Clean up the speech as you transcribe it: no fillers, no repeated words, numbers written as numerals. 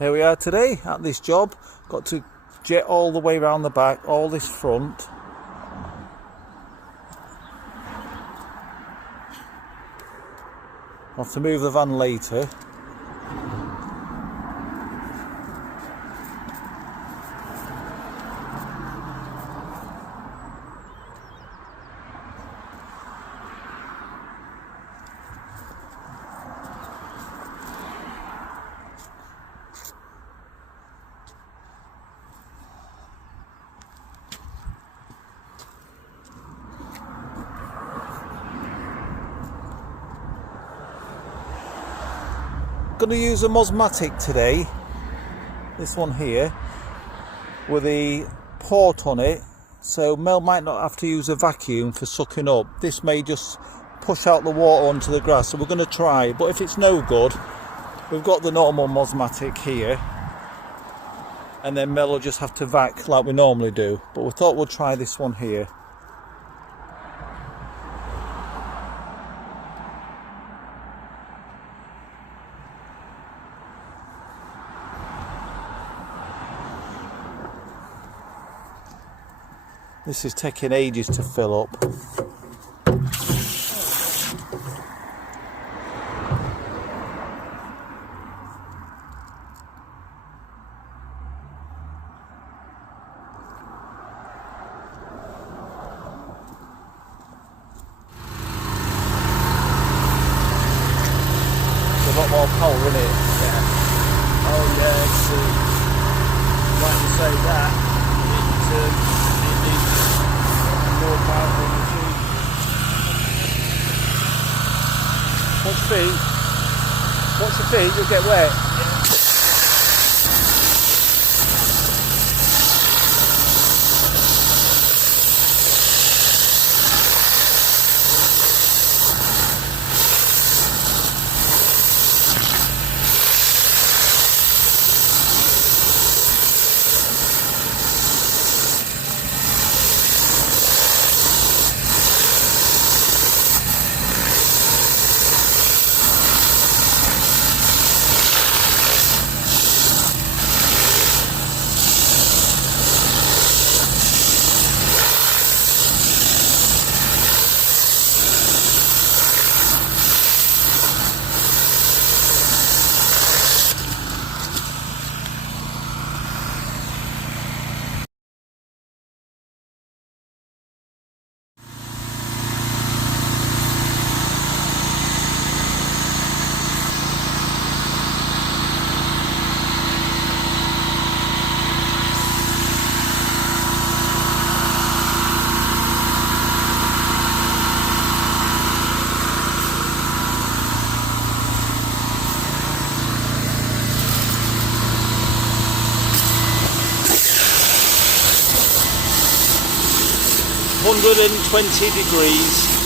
Here we are today at this job. Got to jet all the way around the back, all this front. I'll have to move the van later. Going to use a Mosmatic today, this one here, with a port on it, so Mel might not have to use a vacuum for sucking up. This may just push out the water onto the grass, so we're going to try, but if it's no good, we've got the normal Mosmatic here, and then Mel will just have to vac like we normally do, but we thought we'll try this one here. This is taking ages to fill up. There's a lot more power in it. Yeah. Oh yeah, it's like you say that, it needs more power on the tube. Watch your feet, you'll get wet. $120 degrees.